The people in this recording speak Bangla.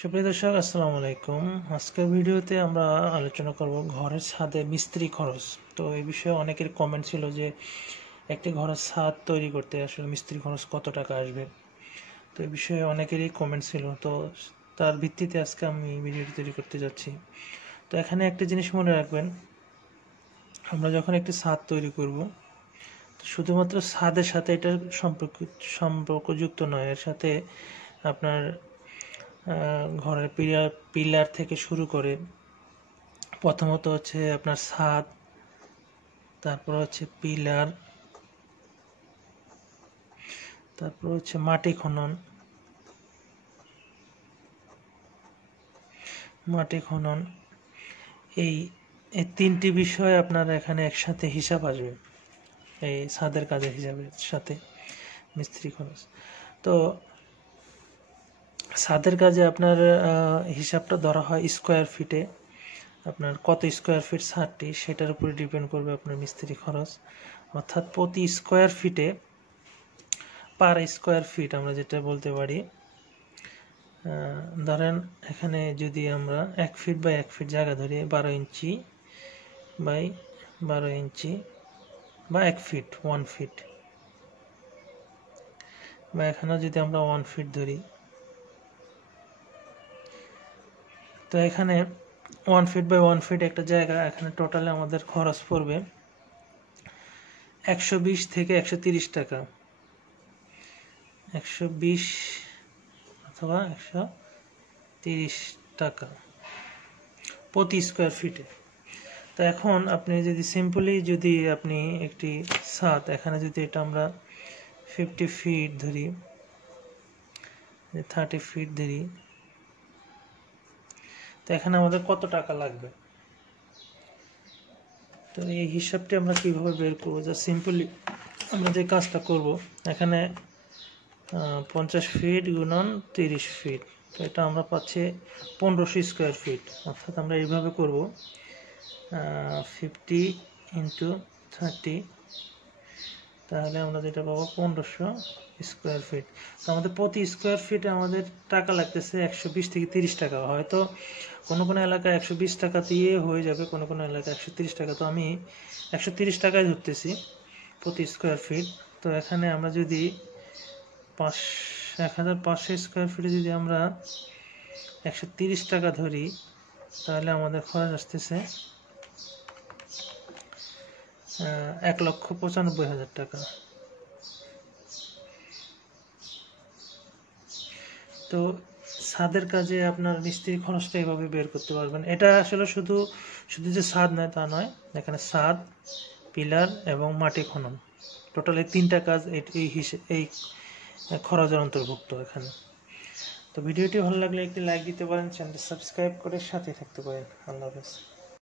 সুপ্রিয় দর্শক, আসসালামু আলাইকুম। আজকের ভিডিওতে আমরা আলোচনা করব ঘরের ছাদে মিস্ত্রি খরচ। তো এই বিষয়ে অনেকের কমেন্ট ছিল যে একটি ঘরের ছাদ তৈরি করতে আসলে মিস্ত্রি খরচ কত টাকা আসবে। তো এই বিষয়ে অনেকেরই কমেন্ট ছিল, তো তার ভিত্তিতে আজকে আমি ভিডিওটি তৈরি করতে যাচ্ছি। তো এখানে একটা জিনিস মনে রাখবেন, আমরা যখন একটি ছাদ তৈরি করব, শুধুমাত্র ছাদের সাথে এটা সম্পর্কযুক্ত নয়, এর সাথে আপনার ঘরের পিলার থেকে শুরু করে প্রথমত হচ্ছে আপনার ছাদ, তারপর হচ্ছে পিলার, তারপর হচ্ছে মাটি খনন এই তিনটি বিষয় আপনার এখানে একসাথে হিসাব আসবে এই ছাদের কাজের হিসাবের সাথে মিস্ত্রি খরচ। তো ছাদের কাজে আপনার হিসাবটা ধরা হয় স্কোয়ার ফিটে। আপনার কত স্কোয়ার ফিট ছাদটি সেটার উপরে ডিপেন্ড করবে আপনার মিস্ত্রি খরচ। অর্থাৎ প্রতি স্কোয়ার ফিটে, পার স্কোয়ার ফিট আমরা যেটা বলতে পারি, ধরেন এখানে যদি আমরা 1 ফিট বাই 1 ফিট জায়গা ধরি, 12 ইঞ্চি বাই 12 ইঞ্চি বা 1 ফিট 1 ফিট, বা এখানে যদি আমরা 1 ফিট ধরি, তো এখানে 1 ফিট বাই 1 ফিট একটা জায়গা, এখানে টোটালে আমাদের খরচ পড়বে 120 থেকে 130 টাকা, 120 অথবা 130 টাকা প্রতি স্কোয়ার ফিটে। তো এখন আপনি যদি সিম্পলি যদি আপনি একটি ছাদ, এখানে যদি এটা আমরা 50 ফিট ধরি, 30 ফিট ধরি, তো এখানে আমাদের কত টাকা লাগবে। তো এই হিসাবটি আমরা কিভাবে বের করবো? যা সিম্পলি আমরা যে কাজটা করব, এখানে 50 ফিট গুণন 30 ফিট, তো এটা আমরা পাচ্ছি 1500 স্কোয়ার ফিট। অর্থাৎ আমরা এইভাবে করব, 50 ইন্টু 30, তাহলে আমরা যেটা পাবো 1500 স্কোয়ার ফিট। তো আমাদের প্রতি স্কোয়ার ফিটে আমাদের টাকা লাগতেছে 120 থেকে 30 টাকা। হয়তো কোনো কোনো এলাকায় 120 টাকা দিয়ে হয়ে যাবে, কোনো কোনো এলাকায় 130 টাকা। তো আমি 130 টাকায় ধরতেছি প্রতি স্কোয়ার ফিট। তো এখানে আমরা যদি 1500 স্কোয়ার ফিটে যদি আমরা 130 টাকা ধরি, তাহলে আমাদের খরচ আসতেছে 1,95,000 টাকা। তো ছাদের কাজে আপনার মিস্ত্রি খরচটা এভাবে বের করতে পারবেন। এটা আসলে শুধু যে ছাদ নয় তা নয়, এখানে ছাদ, পিলার এবং মাটি খনন, টোটাল এই 3টা কাজ এই খরচের অন্তর্ভুক্ত এখানে। তো ভিডিওটি ভালো লাগলে একটি লাইক দিতে পারেন, চ্যানেলটি সাবস্ক্রাইব করে সাথে থাকতে পারেন। আল্লাহ হাফেজ।